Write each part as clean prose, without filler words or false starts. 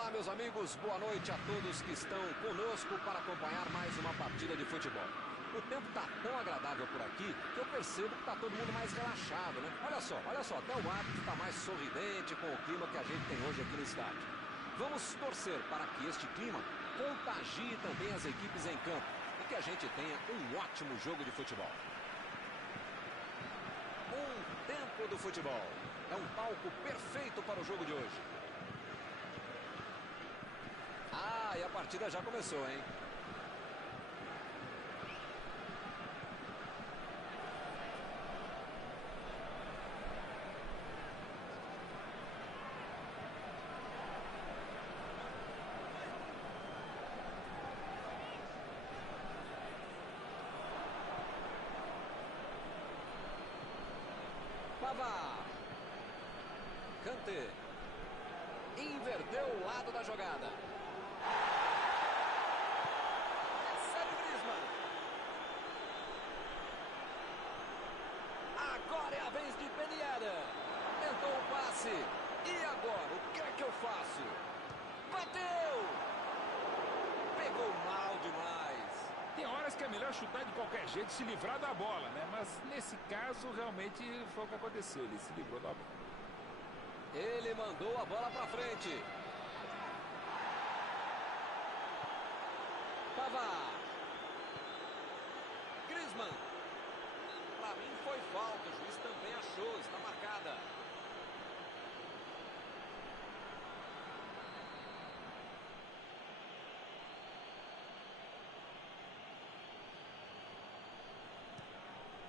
Olá, meus amigos, boa noite a todos que estão conosco para acompanhar mais uma partida de futebol. O tempo está tão agradável por aqui que eu percebo que está todo mundo mais relaxado, né? Olha só, até o árbitro está mais sorridente com o clima que a gente tem hoje aqui no estádio. Vamos torcer para que este clima contagie também as equipes em campo e que a gente tenha um ótimo jogo de futebol. Um tempo do futebol. É um palco perfeito para o jogo de hoje. Ah, e a partida já começou, hein? Pavard. Kanté. Inverteu o lado da jogada. Recebe Griezmann. Agora é a vez de Ben Yedder. Tentou o passe. E agora, o que é que eu faço? Bateu! Pegou mal demais. Tem horas que é melhor chutar de qualquer jeito e se livrar da bola, né? Mas nesse caso, realmente foi o que aconteceu. Ele se livrou da bola. Ele mandou a bola pra frente. Pavard. Griezmann. Pra mim foi falta, o juiz também achou, está marcada.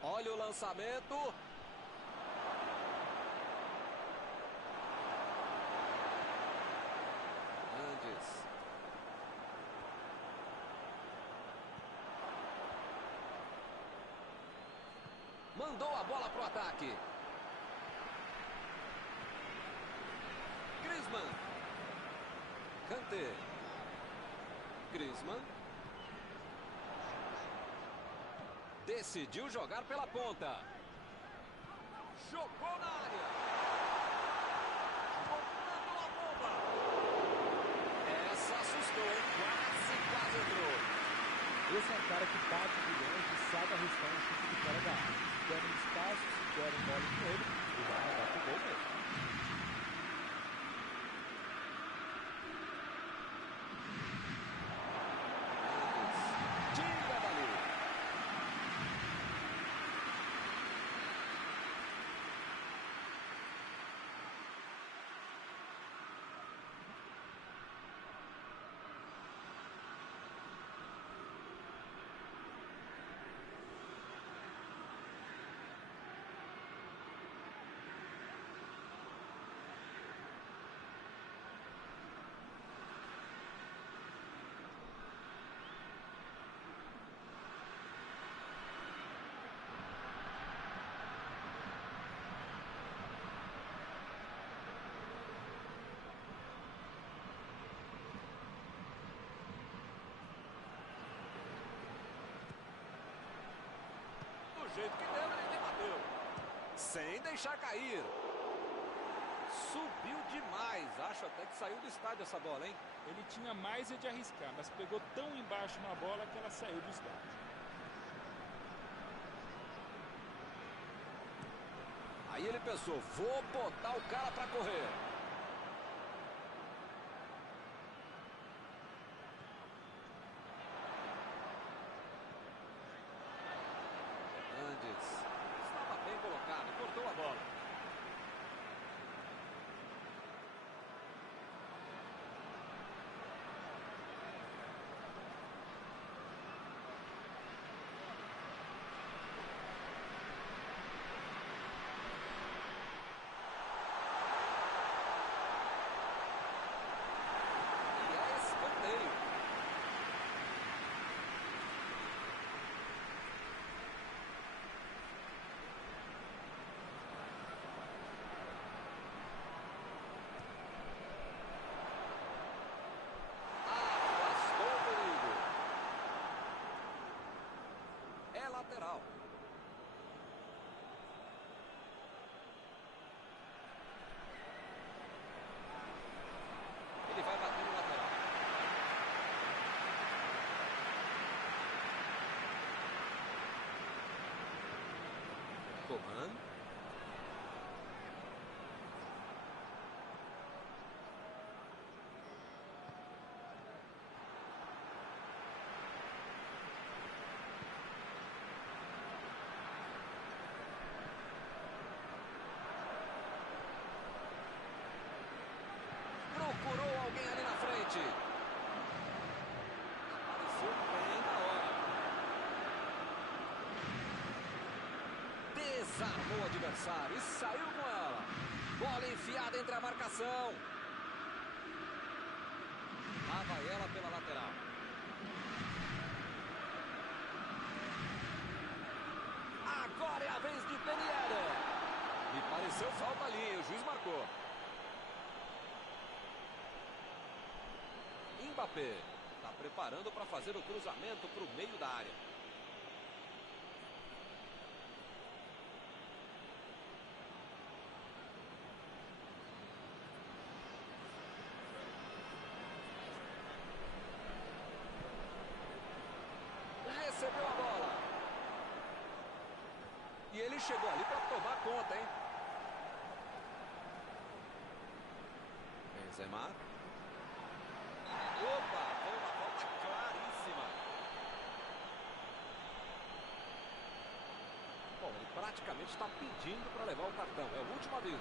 Olha o lançamento. Andes. Mandou a bola pro ataque. Griezmann. Kanté. Griezmann. Decidiu jogar pela ponta. Jogou na área. Botando a bomba. Essa assustou, hein? Quase entrou. Esse é um cara que bate de longe e sabe arriscar um chute de fora da área. Se der um espaço, se der um bola com ele vai mandar pro gol mesmo. Tira dali. Do jeito que deu, ele bateu. Sem deixar cair. Subiu demais. Acho até que saiu do estádio essa bola, hein? Ele tinha mais de arriscar, mas pegou tão embaixo na bola que ela saiu do estádio. Aí ele pensou, vou botar o cara pra correr. Andes. Estava bem colocado, cortou a bola. E é escanteio. Afastou o perigo. É lateral. Ele vai bater Coman. Procurou alguém ali na frente. Apareceu bem na hora. Desarmou o adversário e saiu com ela. Bola enfiada entre a marcação. Lá vai ela pela lateral. Agora é a vez de Ben Yedder. Me pareceu falta ali, o juiz marcou. Mbappé está preparando para fazer o cruzamento para o meio da área. Recebeu a bola. E ele chegou ali para tomar conta, hein? Benzema. Opa, foi uma falta claríssima. Bom, ele praticamente está pedindo para levar o cartão. É o último aviso.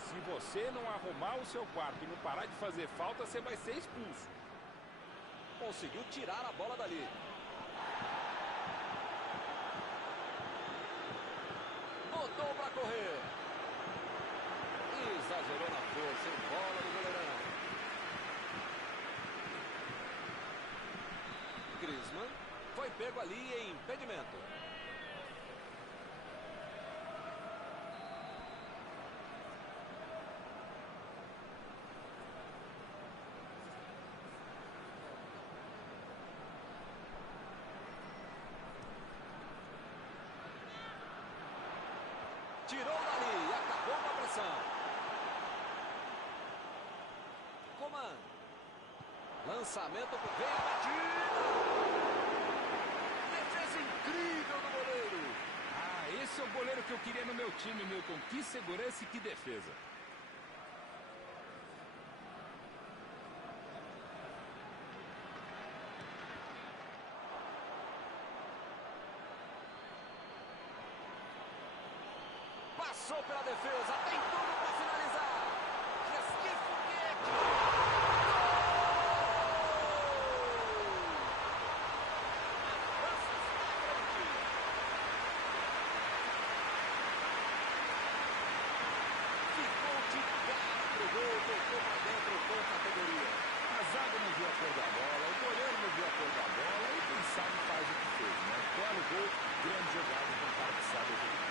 Se você não arrumar o seu quarto e não parar de fazer falta, você vai ser expulso. Conseguiu tirar a bola dali. Botou para correr. Exagerou na força, em bola do goleirão. Griezmann foi pego ali em impedimento. Tirou dali e acabou com a pressão. Coman. Lançamento pro vem a batida. Defesa incrível do goleiro. Ah, esse é o goleiro que eu queria no meu time, Milton. Que segurança e que defesa. Passou pela defesa, tem tudo para finalizar. Que foguete! Ficou de cara pro gol, tocou para dentro com categoria. A zaga não viu a cor da bola, o goleiro não viu a cor da bola e quem sabe faz o que fez, né? Belo gol, grande jogada com o cara que sabe jogar.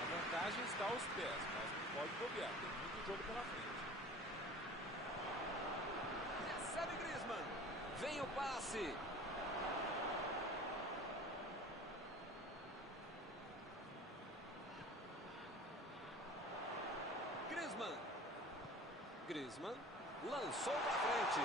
A vantagem está aos pés, mas não pode bobear, tem muito jogo pela frente. Recebe Griezmann, vem o passe. Griezmann lançou para frente.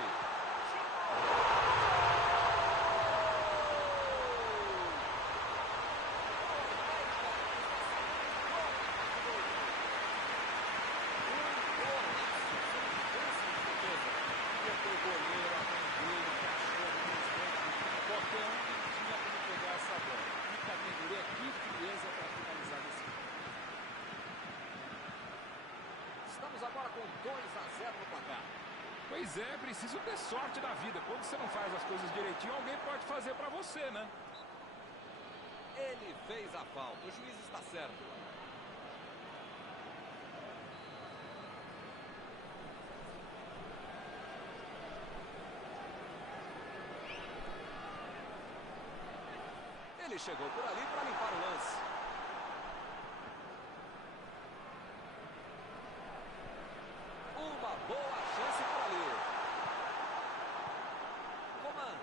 Estamos agora com 2-0 no placar. Pois é, preciso ter sorte na vida. Quando você não faz as coisas direitinho, alguém pode fazer pra você, né? Ele fez a falta, o juiz está certo. Ele chegou por ali para limpar o lance. Uma boa chance por ali. Coman.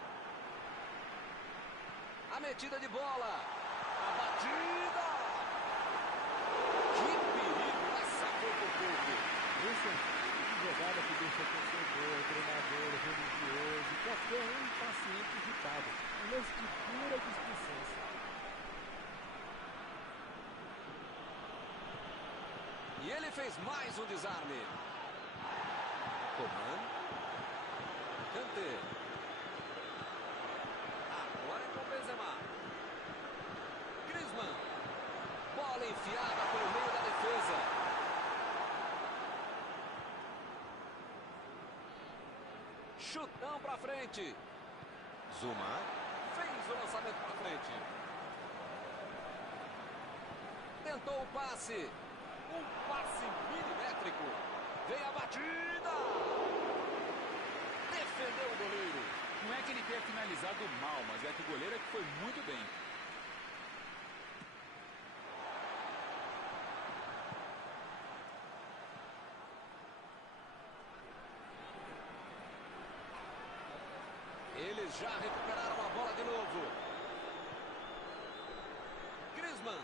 A metida de bola. A batida. Que perigo. Essa foi por pouco. Esse é o tipo de jogada que deixa torcedor, treinador, religioso, qualquer um impaciente e irritado. Um lance de pura displicência. E ele fez mais um desarme. Coman. Kanté. Agora é com Benzema. Griezmann. Bola enfiada pelo meio da defesa. Chutão pra frente. Zuma fez o lançamento pra frente. Tentou o passe. Um passe milimétrico. Vem a batida. Defendeu o goleiro. Não é que ele tenha finalizado mal, mas é que o goleiro é que foi muito bem. Eles já recuperaram a bola de novo. Griezmann.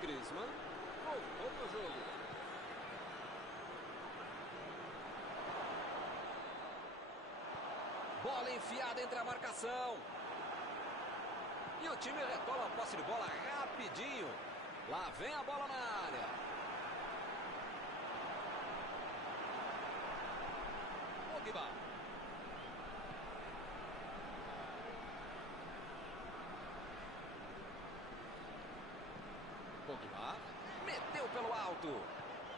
Griezmann voltou pro jogo. Bola enfiada entre a marcação. E o time retoma a posse de bola rapidinho. Lá vem a bola na área. Pogba. Pogba meteu pelo alto.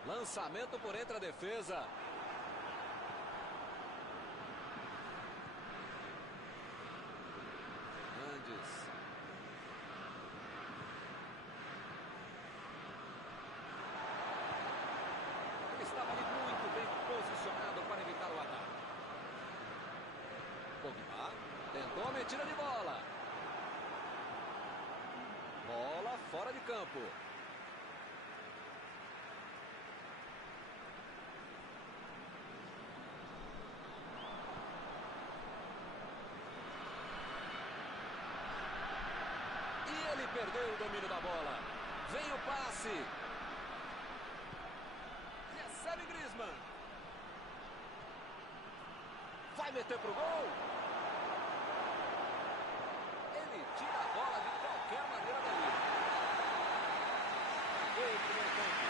Lançamento por entre a defesa. Fernandes. Ele estava ali muito bem posicionado para evitar o ataque. Pogba tentou a metida de bola. Bola fora de campo. E ele perdeu o domínio da bola. Vem o passe. Recebe Griezmann. Vai meter pro gol. Ele tira a bola de qualquer maneira dali. Gol do primeiro tempo.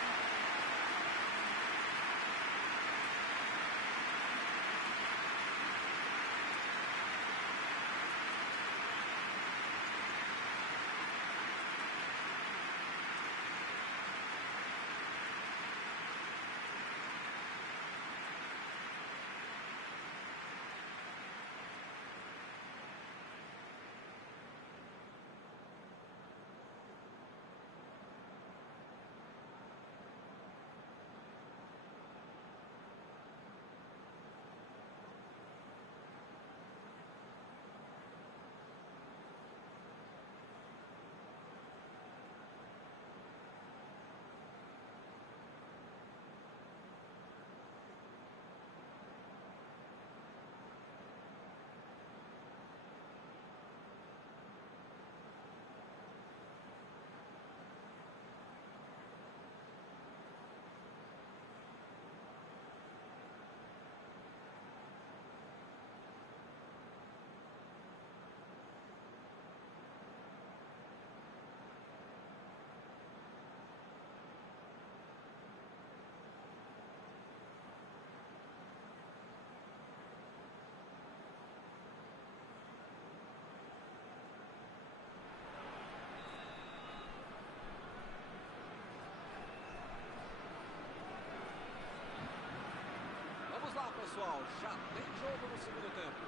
Pessoal, já tem jogo no segundo tempo.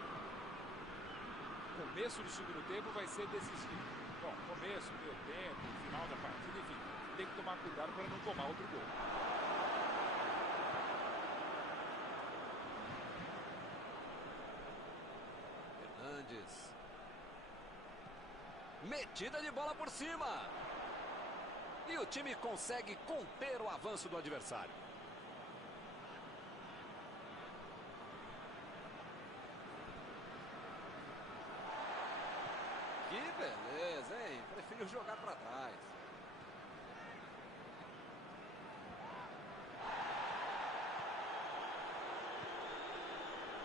O começo do segundo tempo vai ser decisivo. Bom, começo, meio tempo, final da partida, enfim, tem que tomar cuidado para não tomar outro gol. Fernandes. Metida de bola por cima. E o time consegue conter o avanço do adversário. Que beleza, hein? Prefiro jogar para trás.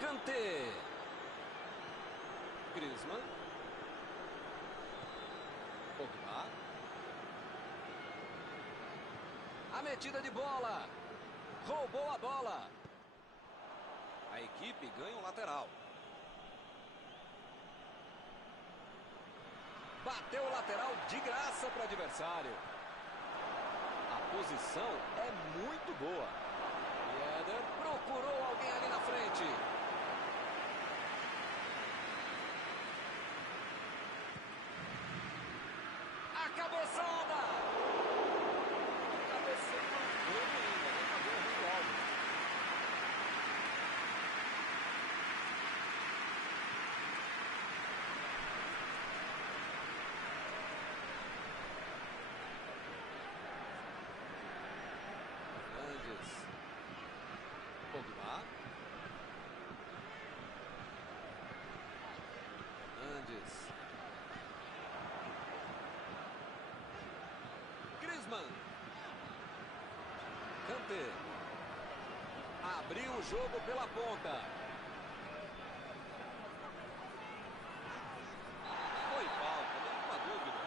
Kanté. Griezmann. Pogba. A metida de bola. Roubou a bola. A equipe ganha um lateral. Bateu o lateral de graça para o adversário. A posição é muito boa. Eder procurou alguém ali na frente. A cabeçada. Cabeceio não foi ainda, nem acabou errando o alvo. Pogba. Fernandes. Griezmann. Kanté. Abriu o jogo pela ponta. Foi falta, nenhuma dúvida.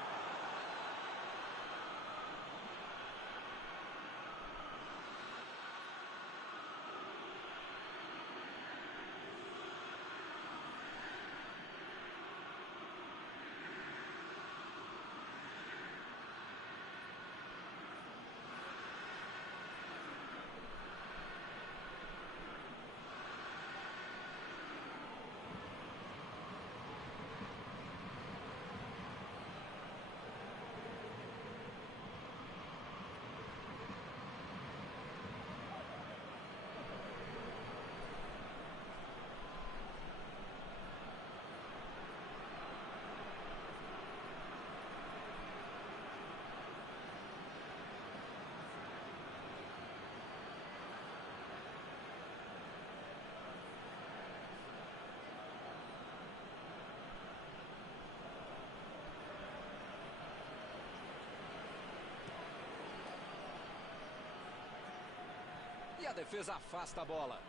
E a defesa afasta a bola.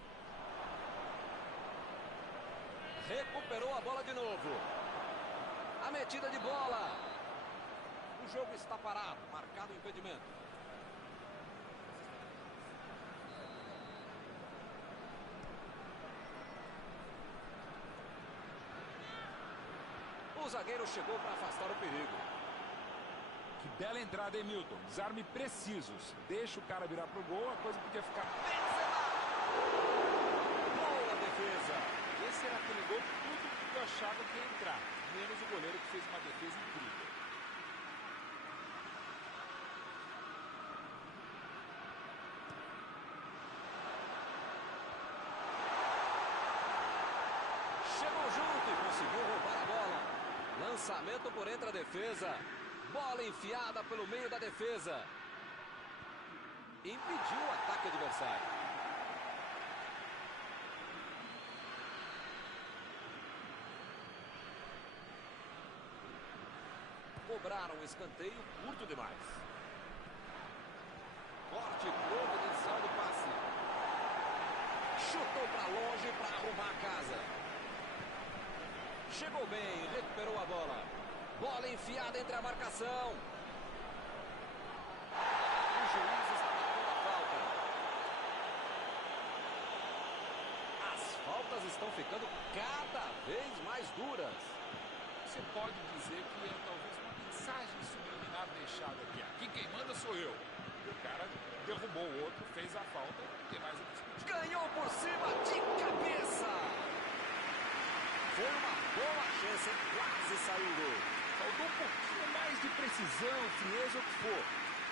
Recuperou a bola de novo. A metida de bola. O jogo está parado, marcado o impedimento. O zagueiro chegou para afastar o perigo. Que bela entrada, hein, Milton? Desarme precisos. Deixa o cara virar pro gol, a coisa podia ficar... Boa defesa. Esse era aquele gol que todo mundo achava que ia entrar, menos o goleiro que fez uma defesa incrível. Chegou junto e conseguiu roubar a bola. Lançamento por entre a defesa. Bola enfiada pelo meio da defesa. Impediu o ataque adversário. Cobraram um escanteio curto demais. Corte providencial do passe. Chutou para longe para arrumar a casa. Chegou bem, recuperou a bola. Bola enfiada entre a marcação. O juiz está marcando a falta. As faltas estão ficando cada vez mais duras. Você pode dizer que é talvez uma mensagem subliminar deixada aqui. Aqui quem manda sou eu. O cara derrubou o outro, fez a falta, não tem mais o que discutir. Ganhou por cima de cabeça. Foi uma boa chance, quase saiu o gol. Faltou um pouquinho mais de precisão, frieza, o que for.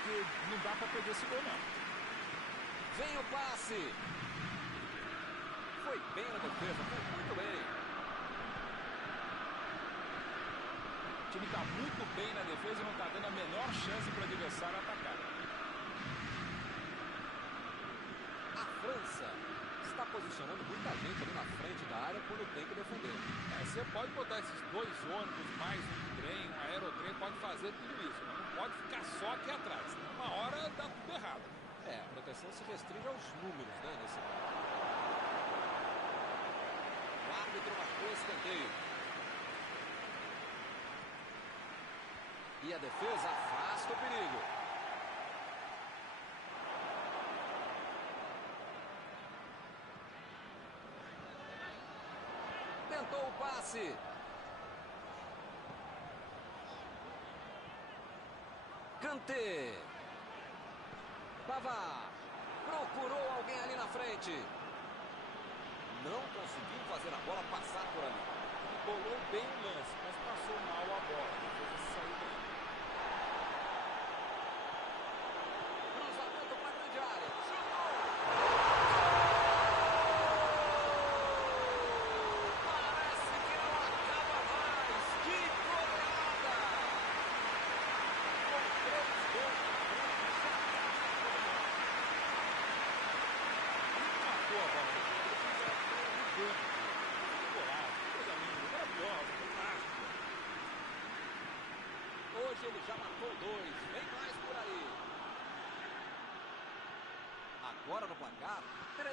Porque não dá pra perder esse gol, não. Vem o passe. Foi bem na defesa, foi muito bem. O time tá muito bem na defesa e não tá dando a menor chance para o adversário atacar. A França está posicionando muita gente ali na frente da área quando tem que defender. Você pode botar esses dois ônibus, mais um trem, um aerotrem, pode fazer tudo isso. Mas não pode ficar só aqui atrás. Senão uma hora dá tudo errado. A proteção se restringe aos números, né, nesse caso. escanteio. E a defesa afasta o perigo. Tentou o passe. Kanté. Pavard. Procurou alguém ali na frente. Não conseguiu fazer a bola passar por ali. Bolou bem o lance, mas passou mal a bola. A defesa saiu bem. Cruzamento para a grande área. Chutou! Parece que não acaba mais. Que goleada! Com 3 gols na frente, já está todo mundo. Matou a bola. Coisa linda, maravilhosa, fantástica. Hoje ele já marcou 2. Vem mais por aí. Agora no placar, 3-0.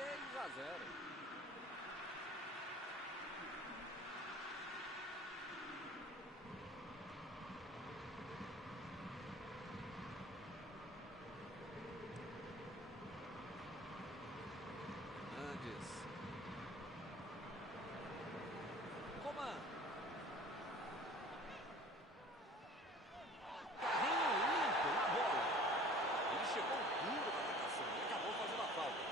Hernandes. Coman. Carrinho limpo na bola. Ele chegou duro na marcação e acabou fazendo a falta.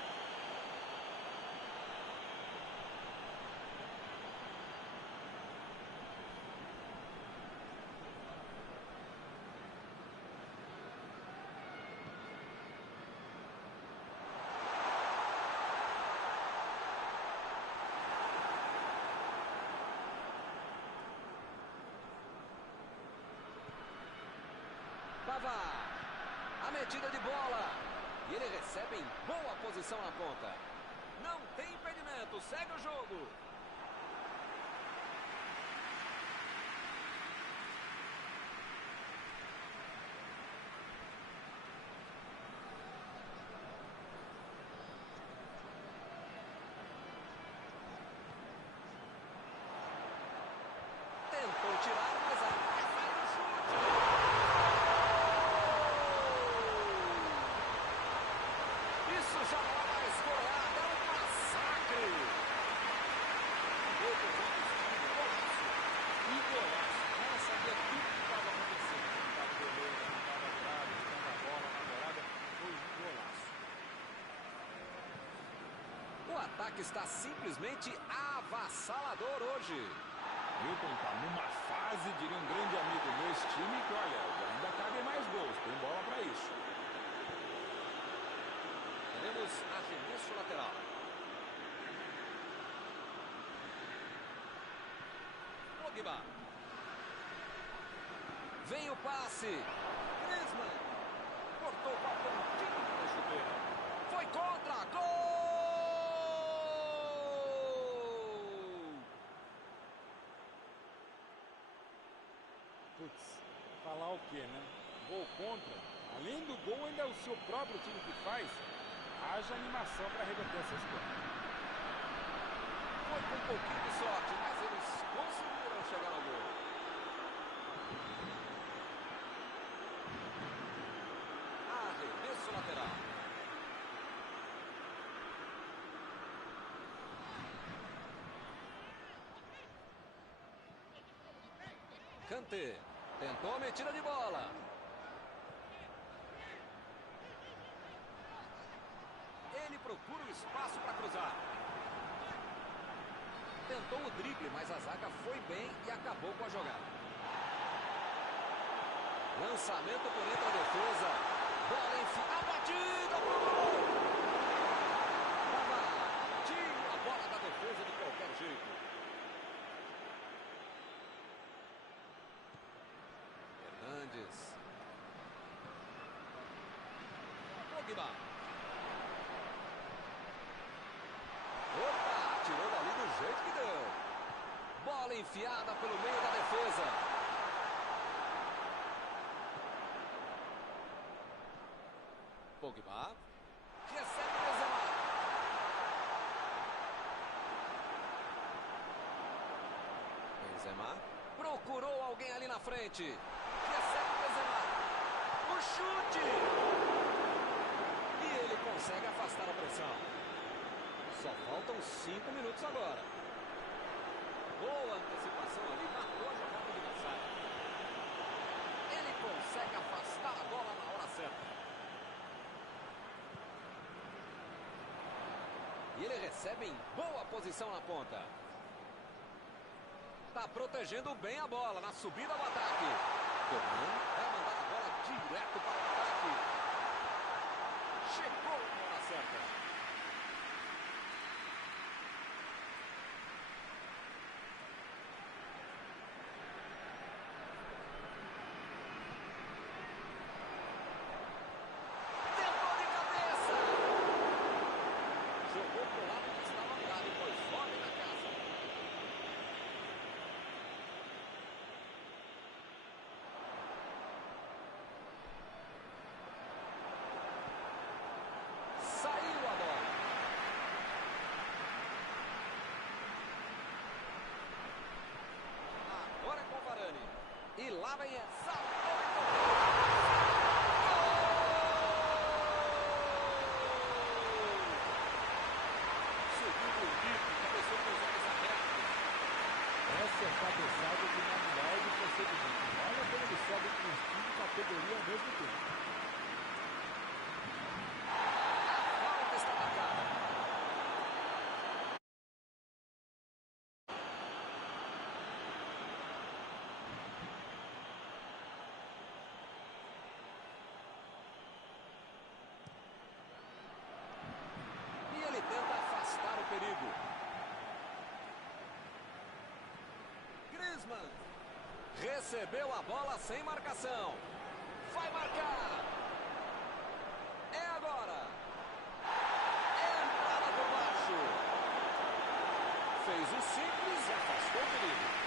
Pavard. A metida de bola. E ele recebe em boa posição na ponta. Não tem impedimento. Segue o jogo. Tentou tirar, mas a bola sai do chute. Isso já não é mais goleada, é um massacre. Gol do Ronaldo, golaço. E golaço. O cara sabia tudo que estava acontecendo. Não estava goleiro, não estava virado, não estava a bola, na morada. Foi um golaço. O ataque está simplesmente avassalador hoje. Milton está numa fase, diria um grande amigo nesse time, que olha, ainda cabem mais gols, tem bola para isso. Teremos arremesso lateral. Pogba. Vem o passe. Griezmann. Cortou com a pontinha da chuteira. Foi contra. Gol! Putz, falar o quê, né? Gol contra. Além do gol, ainda é o seu próprio time que faz. Haja animação para reverter essa história. Foi com um pouquinho de sorte, mas eles conseguiram chegar ao gol. Arremesso lateral. Kanté. Tentou a metida de bola. Ele procura o espaço para cruzar. Tentou o drible, mas a zaga foi bem e acabou com a jogada. Lançamento por entre a defesa. Bola enfiada. A batida pro gol. Pavard. Tira a bola da defesa de qualquer jeito. Hernandes. Pogba. Opa, tirou dali do jeito que deu. Bola enfiada pelo meio da defesa. Pogba. Recebe o Benzema. Benzema procurou alguém ali na frente. Recebe Benzema. O chute! E ele consegue afastar a pressão. Só faltam 5 minutos agora. Boa antecipação ali, matou a jogada do adversário. Ele consegue afastar a bola na hora certa. E ele recebe em boa posição na ponta. Tá protegendo bem a bola na subida ao ataque. Coman vai mandar a bola direto para o ataque. Chegou na hora certa. Tentou de cabeça. Jogou pro lado que estava parado e foi fora da casa. Saiu a bola. Agora é com o Varane. E lá vem essa Subiu bonito, cabeçou com os olhos abertos. Essa é a cabeçada de manual de procedimento. Olha como ele sobe com os times de categoria ao mesmo tempo. A falta está marcada. E ele tenta afastar o perigo. Griezmann recebeu a bola sem marcação. Vai marcar. É agora. Entrada por baixo. Fez o simples e afastou o perigo.